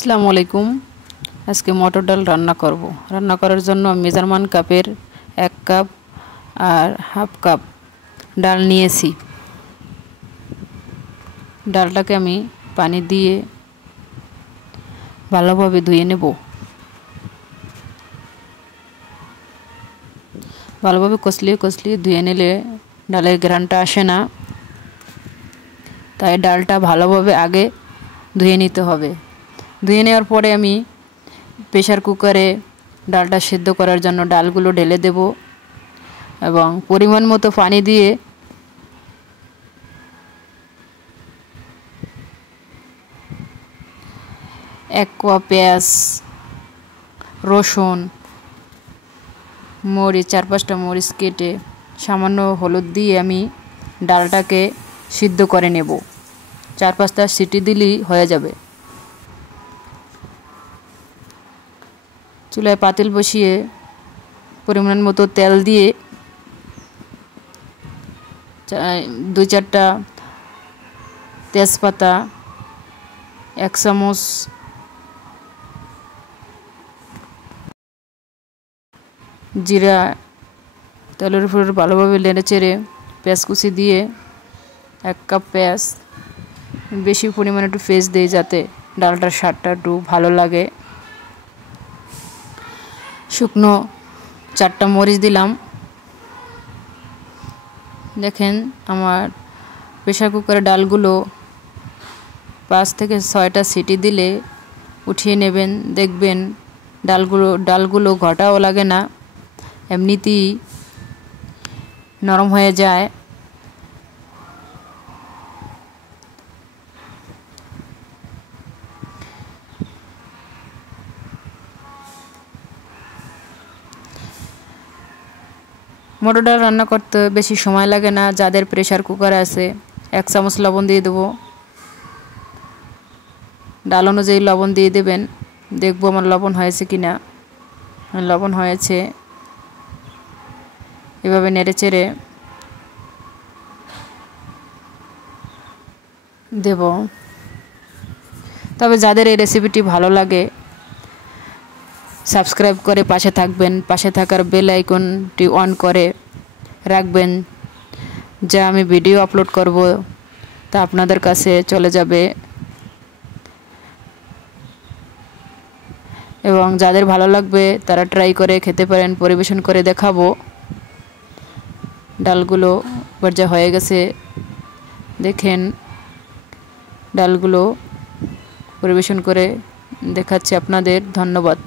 আসসালামু আলাইকুম। আজকে মটর ডাল রান্না করব। রান্না করার জন্য মেজারমেন্ট কাপের 1 কাপ আর হাফ কাপ ডাল নিয়েছি। ডালটাকে আমি পানি দিয়ে ভালোভাবে ধুয়ে নেব। ভালোভাবে কষলিয়ে ধুয়ে নিলে ডালের ঘ্রাণটা আসে না, তাই ডালটা ভালোভাবে আগে ধুয়ে নিতে হবে। ধুয়ে নেওয়ার পরে আমি প্রেসার কুকারে ডালটা সিদ্ধ করার জন্য ডালগুলো ঢেলে দেব এবং পরিমাণ মতো পানি দিয়ে এক কোয়া পেঁয়াজ, রসুন, মরিচ, 4-5টা মরিচ কেটে সামান্য হলুদ দিয়ে আমি ডালটাকে সিদ্ধ করে নেব। 4-5টা সিটি দিলেই হয়ে যাবে। চুলায় পাতিল বসিয়ে পরিমাণ মতো তেল দিয়ে 2-4টা তেজপাতা, 1 চামচ জিরা তেলের উপর ভালোভাবে নেড়ে চেড়ে পেঁয়াজ কুচি দিয়ে 1 কাপ পেঁয়াজ, বেশি পরিমাণে একটু পেঁয়াজ দিই যাতে ডালটার স্বাদটা একটু ভালো লাগে। শুকনো 4টা মরিচ দিলাম। দেখেন আমার প্রেসার কুকারে ডালগুলো 5 থেকে 6টা সিটি দিলে উঠিয়ে নেবেন। দেখবেন ডালগুলো ঘটাও লাগে না, এমনিতেই নরম হয়ে যায়। মটর ডাল রান্না করতে বেশি সময় লাগে না। যাদের প্রেসার কুকার আছে 1 চামচ লবণ দিয়ে দেবো। ডাল অনুযায়ী লবণ দিয়ে দেবেন। দেখবো আমার লবণ হয়েছে কিনা। লবণ হয়েছে। এভাবে নেড়ে চেড়ে দেব। তবে যাদের এই রেসিপিটি ভালো লাগে সাবস্ক্রাইব করে পাশে থাকবেন। পাশে থাকার বেল আইকনটি অন করে রাখবেন, যা আমি ভিডিও আপলোড করব তা আপনাদের কাছে চলে যাবে। এবং যাদের ভালো লাগবে তারা ট্রাই করে খেতে পারেন। পরিবেশন করে দেখাবো। ডালগুলো পর্যায়ে হয়ে গেছে, দেখেন ডালগুলো পরিবেশন করে দেখাচ্ছি আপনাদের। ধন্যবাদ।